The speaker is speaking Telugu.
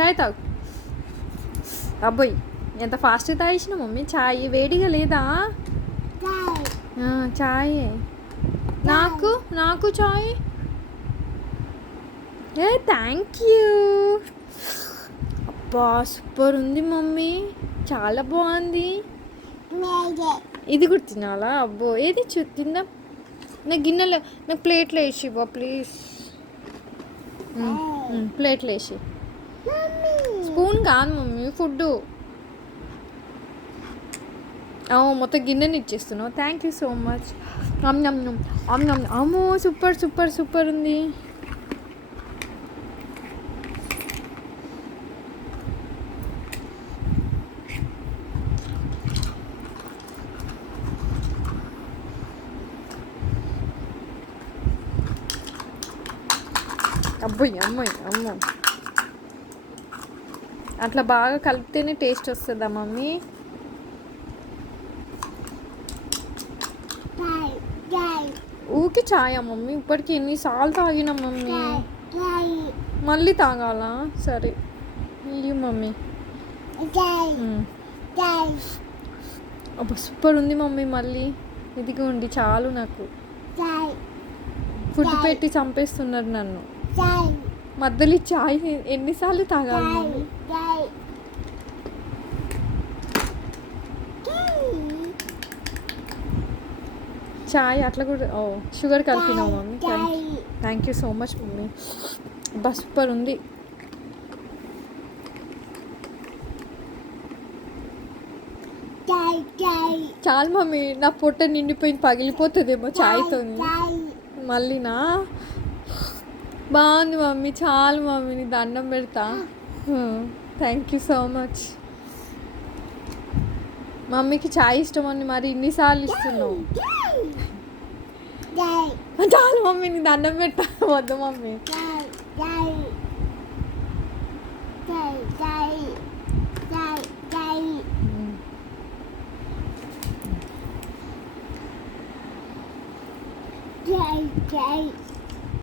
చాయ్ తాగు. అబ్బాయి ఎంత ఫాస్ట్గా తాగేసిన మమ్మీ చాయ్. వేడిగా లేదా? చాయ్ నాకు నాకు చాయ్. ఏ థ్యాంక్ యూ. అబ్బా సూపర్ ఉంది మమ్మీ, చాలా బాగుంది. ఇది కూడా తినాలా? అబ్బో ఏది తిందా. నాకు గిన్నెలో, నాకు ప్లేట్లో వేసి ఇవ్వ ప్లీజ్. ప్లేట్లో వేసి. స్పూన్ కాదు మమ్మీ, ఫుడ్. మొత్తం గిన్నెని ఇచ్చేస్తున్నావు. Thank you so much. అమ్మో సూపర్ సూపర్ సూపర్ ఉంది. అబ్బాయి అమ్మాయి అమ్మో, అట్లా బాగా కలిపితేనే టేస్ట్ వస్తుందా మమ్మీ? ఊకి చాయా మమ్మీ? ఇప్పటికి ఎన్నిసార్లు తాగినా మమ్మీ, మళ్ళీ తాగాలా? సరే ఇయ్యి మమ్మీ. అబ్బా సూపర్ ఉంది మమ్మీ. మళ్ళీ ఇదిగోండి చాలు నాకు. ఫుడ్ పెట్టి చంపేస్తున్నారు నన్ను. మధ్యలో చాయ్ ఎన్నిసార్లు తాగాలి? చాయ్ అట్లా కూడా షుగర్ కలిపినావు mummy. Thank you so much mummy. బా సూపర్ ఉంది. చాలు మమ్మీ, నా పొట్ట నిండిపోయింది, పగిలిపోతుందేమో చాయ్తో. మళ్ళీనా? బాగుంది మమ్మీ, చాలు మమ్మీ, నీ దండం పెడతా. Thank you so much. మమ్మీకి చాయ్ ఇష్టం అని మరి ఇన్నిసార్లు ఇస్తున్నావు. చాలు మమ్మీ, నీ దండం పెట్టా. వద్దు మమ్మీ. Yay, yay.